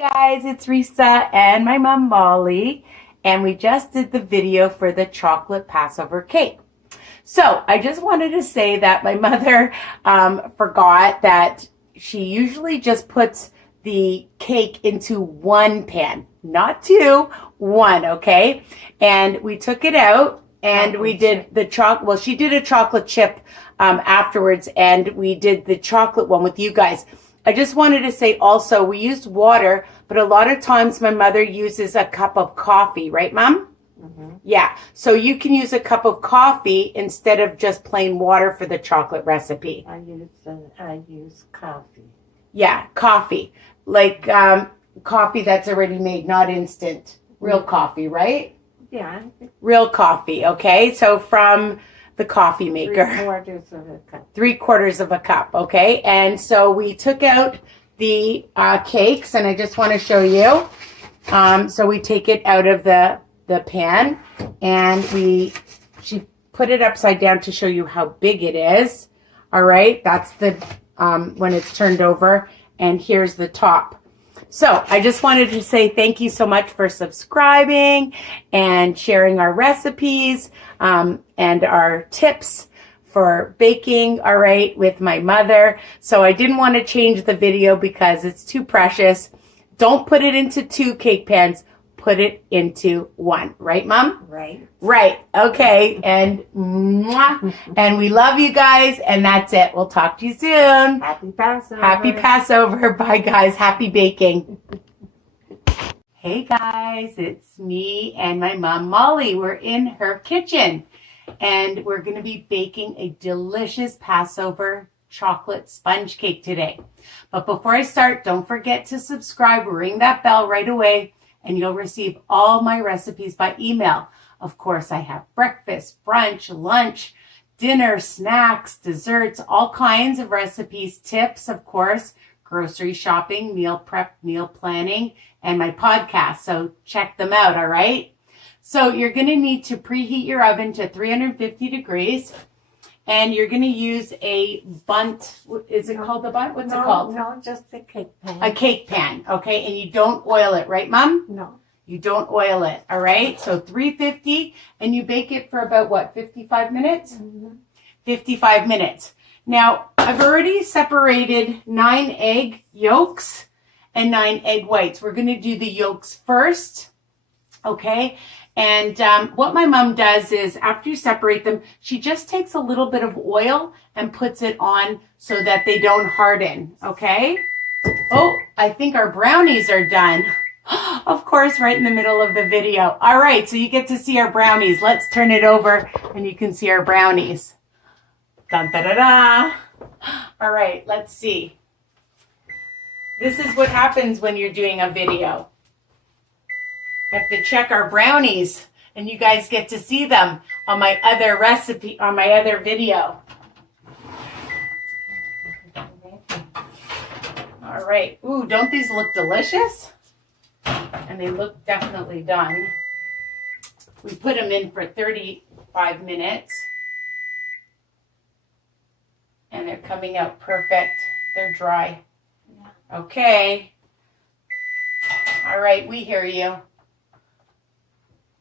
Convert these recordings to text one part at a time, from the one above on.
Guys, it's Risa and my mom Molly, and we just did the video for the chocolate Passover cake. So I just wanted to say that my mother forgot that she usually just puts the cake into one pan, not two, one, okay? And we took it out and we did the chocolate, well, she did a chocolate chip afterwards, and we did the chocolate one with you guys. I just wanted to say also, we used water, but a lot of times my mother uses a cup of coffee, right, Mom? Mm-hmm. Yeah, so you can use a cup of coffee instead of just plain water for the chocolate recipe. I use coffee. Yeah, coffee. Like coffee that's already made, not instant. Real coffee, right? Yeah. Real coffee, okay? So from the coffee maker. 3/4 of a cup. 3/4 of a cup, okay? And so we took out the cakes, and I just want to show you. So we take it out of the pan, and she put it upside down to show you how big it is. All right, that's the when it's turned over, and here's the top. So I just wanted to say thank you so much for subscribing and sharing our recipes and our tips for baking, all right, with my mother. So I didn't want to change the video because it's too precious. Don't put it into 2 cake pans. Put it into 1. Right, Mom? Right. Right. Okay. And mwah, and we love you guys. And that's it. We'll talk to you soon. Happy Passover. Happy Passover. Bye, guys. Happy baking. Hey, guys. It's me and my mom, Molly. We're in her kitchen, and we're going to be baking a delicious Passover chocolate sponge cake today. But before I start, don't forget to subscribe. Ring that bell right away, and you'll receive all my recipes by email. Of course, I have breakfast, brunch, lunch, dinner, snacks, desserts, all kinds of recipes, tips, of course, grocery shopping, meal prep, meal planning, and my podcast. So check them out, all right? So you're going to need to preheat your oven to 350 degrees. And you're going to use a bundt. Is it called a bundt? What's it called? No, just a cake pan. A cake pan, okay? And you don't oil it, right, Mom? No. You don't oil it, all right? So 350, and you bake it for about, what, 55 minutes? Mm-hmm. 55 minutes. Now, I've already separated 9 egg yolks and 9 egg whites. We're going to do the yolks first, okay? And what my mom does is after you separate them, she just takes a little bit of oil and puts it on so that they don't harden, okay? Oh, I think our brownies are done. Of course, right in the middle of the video. All right, so you get to see our brownies. Let's turn it over and you can see our brownies. Dun, da, da, da. All right, let's see. This is what happens when you're doing a video. I have to check our brownies, and you guys get to see them on my other recipe, on my other video. All right. Ooh, don't these look delicious? And they look definitely done. We put them in for 35 minutes. And they're coming out perfect. They're dry. Okay. All right, we hear you.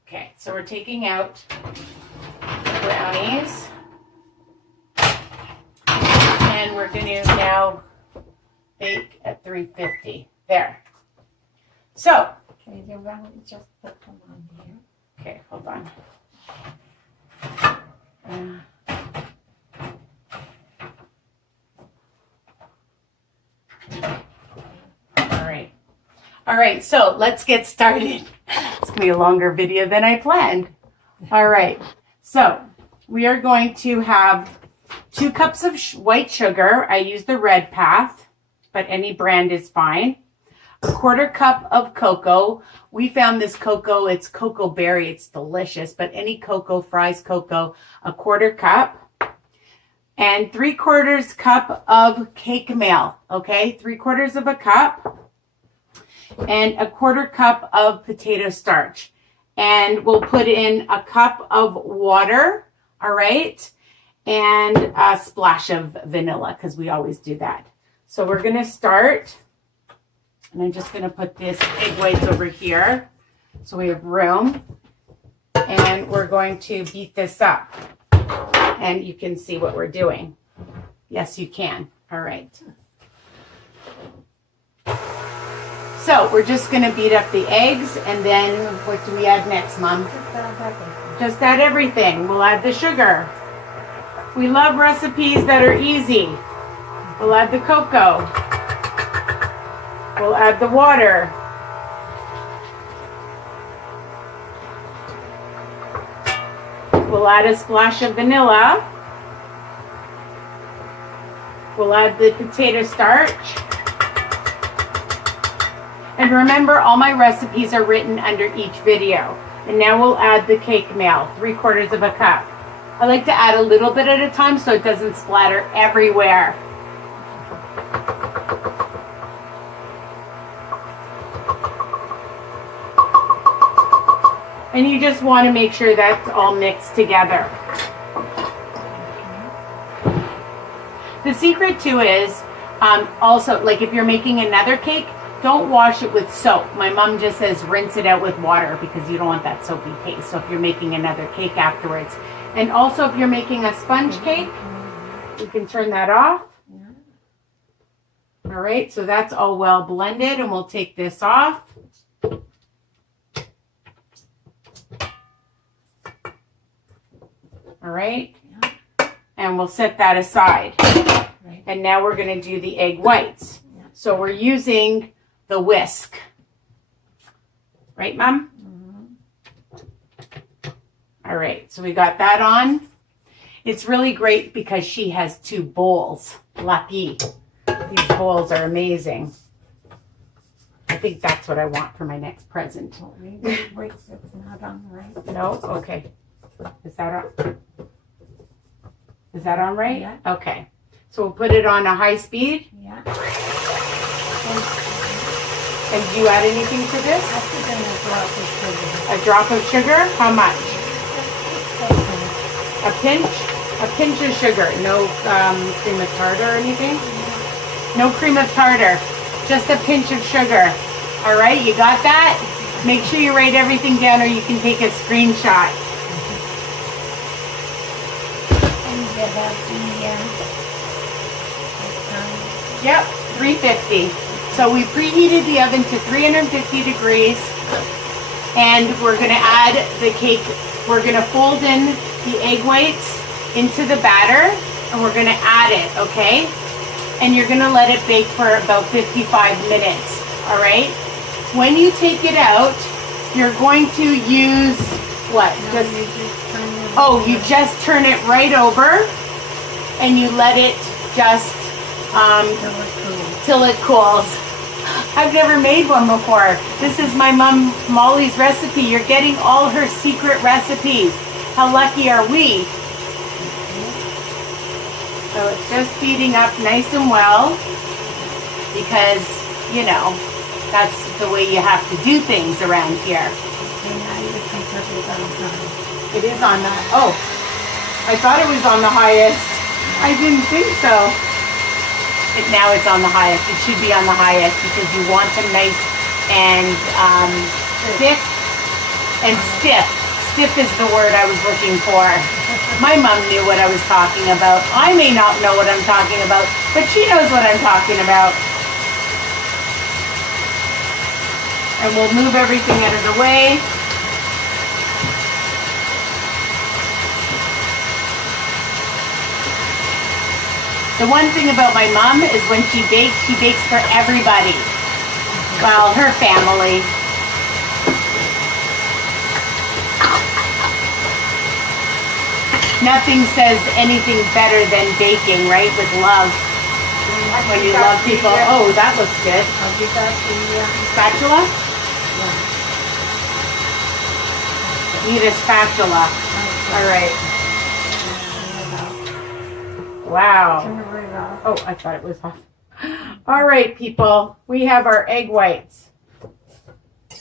Okay, so we're taking out the brownies, and we're going to now bake at 350. There. So. Okay, then why don't we just put them on here? Okay, hold on. All right, so let's get started. It's going to be a longer video than I planned. All right, so we are going to have 2 cups of white sugar. I use the Red Path, but any brand is fine. 1/4 cup of cocoa. We found this cocoa, it's cocoa berry. It's delicious, but any cocoa, Fry's cocoa, 1/4 cup. And 3/4 cup of cake meal, okay? 3/4 of a cup. And 1/4 cup of potato starch. And we'll put in a cup of water, all right? And a splash of vanilla, because we always do that. So we're going to start And I'm just going to put this egg whites over here so we have room. And we're going to beat this up. And you can see what we're doing. Yes, you can. All right. So we're just going to beat up the eggs. And then what do we add next, Mom? Just add everything. We'll add the sugar. We love recipes that are easy. We'll add the cocoa. We'll add the water. We'll add a splash of vanilla. We'll add the potato starch. And remember, all my recipes are written under each video. And now we'll add the cake meal, 3/4 of a cup. I like to add a little bit at a time so it doesn't splatter everywhere. And you just want to make sure that's all mixed together. The secret too is also, like if you're making another cake, don't wash it with soap. My mom just says rinse it out with water because you don't want that soapy taste. So if you're making another cake afterwards. And also if you're making a sponge cake, you can turn that off. All right, so that's all well blended and we'll take this off. All right, and we'll set that aside. And now we're going to do the egg whites. So we're using the whisk. Right, Mom? All right, so we got that on. It's really great because she has 2 bowls. Lucky. These bowls are amazing. I think that's what I want for my next present. Wait, it's not on right. No? Okay. Is that on? Is that on right? Yeah. Okay. So we'll put it on a high speed. Yeah. And do you add anything to this? I put in a drop of sugar. A drop of sugar? How much? A pinch? A pinch of sugar. No cream of tartar or anything? No cream of tartar. Just a pinch of sugar. All right, you got that? Make sure you write everything down or you can take a screenshot. Yep, 350. So we preheated the oven to 350 degrees and we're going to add the cake. We're going to fold in the egg whites into the batter and we're going to add it, okay? And you're going to let it bake for about 55 minutes, all right? When you take it out, you're going to use what? You just turn it right over and you let it just till it cools. I've never made one before. This is my mom Molly's recipe. You're getting all her secret recipes. How lucky are we? So it's just heating up nice and well because, you know, that's the way you have to do things around here. It is on the, oh, I thought it was on the highest. I didn't think so. Now it's on the highest. It should be on the highest because you want them nice and thick and stiff. Stiff is the word I was looking for. My mom knew what I was talking about. I may not know what I'm talking about, but she knows what I'm talking about. And we'll move everything out of the way. The one thing about my mom is when she bakes for everybody. Well, her family. Nothing says anything better than baking, right? With love. When you love people. Oh, that looks good. Have you got the Spatula? Yeah. Need a spatula. All right. Wow. Turn it right off. Oh, I thought it was off. All right, people. We have our egg whites.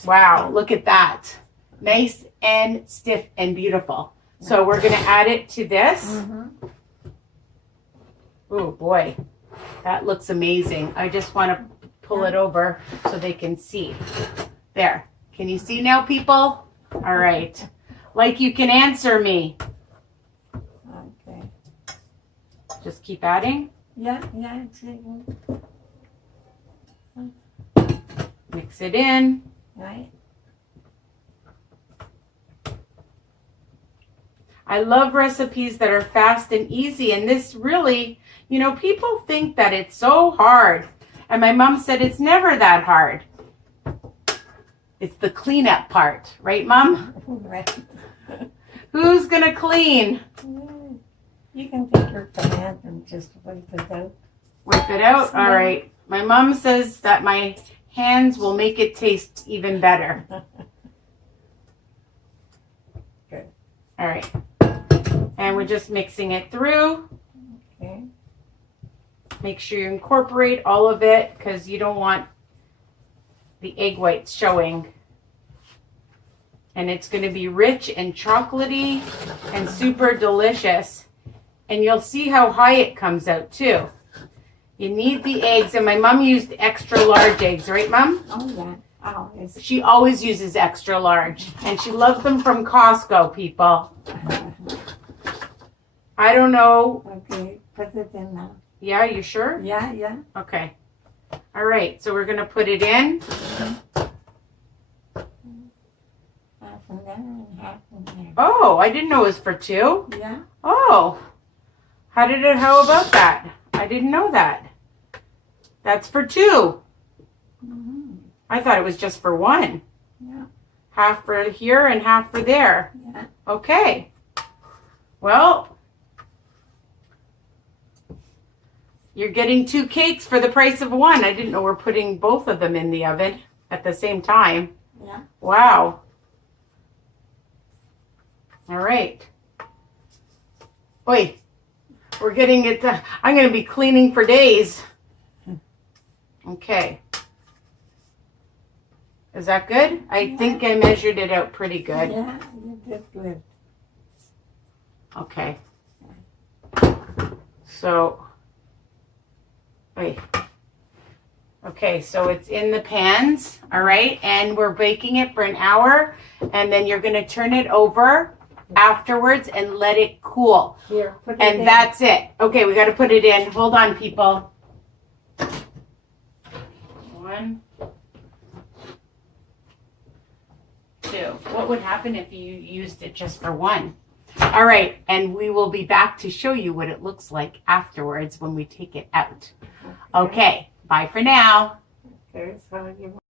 Wow, look at that. Nice and stiff and beautiful. So we're going to add it to this. Oh, boy. That looks amazing. I just want to pull it over so they can see. There. Can you see now, people? All right. Like you can answer me. Okay. Just keep adding. Yeah, it's Mix it in. right. I love recipes that are fast and easy. And this really, people think that it's so hard. And my mom said it's never that hard. It's the cleanup part. Right, Mom? Right. Who's going to clean? You can take your pan and just wipe it out. Whip it out? All right. My mom says that my hands will make it taste even better. Good. All right. And we're just mixing it through. Okay. Make sure you incorporate all of it because you don't want the egg whites showing. And it's going to be rich and chocolatey and super delicious. And you'll see how high it comes out too. You need the eggs, and my mom used extra large eggs, right, Mom? Oh, yeah. Always. She always uses extra large, and she loves them from Costco, people. I don't know. Okay, put it in now. Yeah, you sure? Yeah. Okay. All right, so we're going to put it in. Half in there and half in there. Oh, I didn't know it was for two. Yeah. Oh, how about that? I didn't know that. That's for two. Mm-hmm. I thought it was just for one. Yeah. Half for here and half for there. Yeah. Okay. Well, you're getting 2 cakes for the price of one. I didn't know we're putting both of them in the oven at the same time. Yeah. Wow. All right. Wait, we're getting it. I'm going to be cleaning for days. Okay. Is that good? I think I measured it out pretty good. Yeah, you did good. Okay. So, wait. Okay, so it's in the pans, all right? And we're baking it for an hour, and then you're going to turn it over afterwards and let it cool. Here, put it And in. that's it. Okay, we got to put it in. Hold on, people. 1, 2. What would happen if you used it just for one? All right, and we will be back to show you what it looks like afterwards when we take it out. Okay, bye for now. There's how you